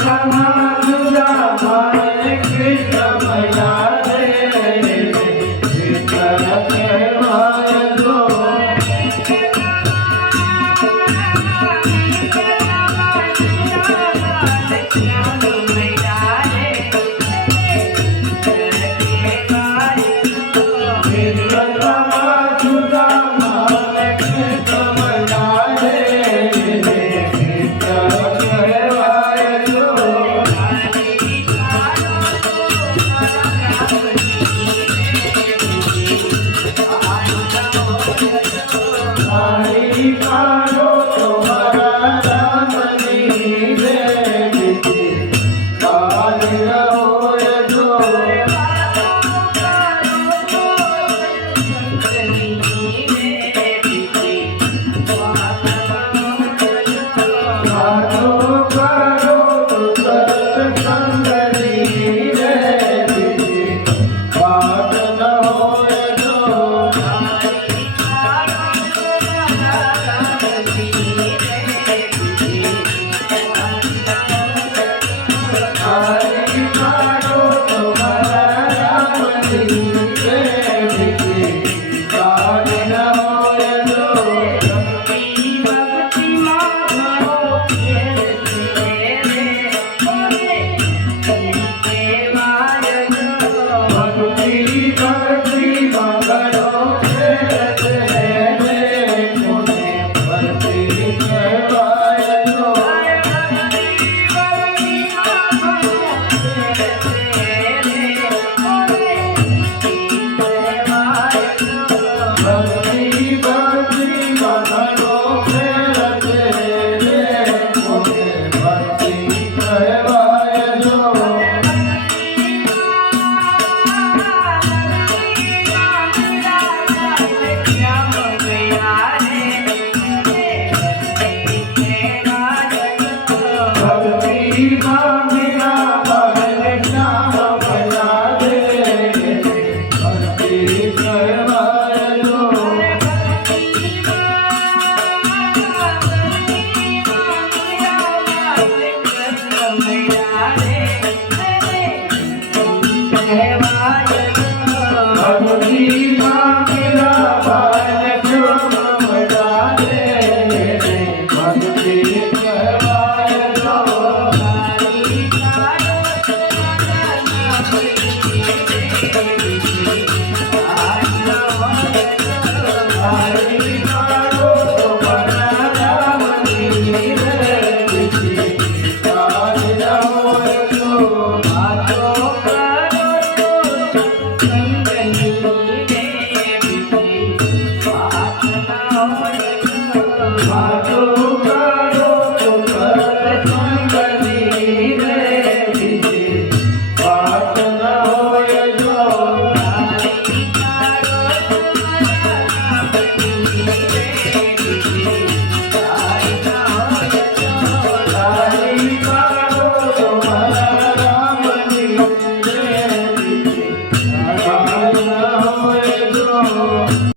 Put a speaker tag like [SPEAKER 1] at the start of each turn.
[SPEAKER 1] ক্ষমা সুজা I harmony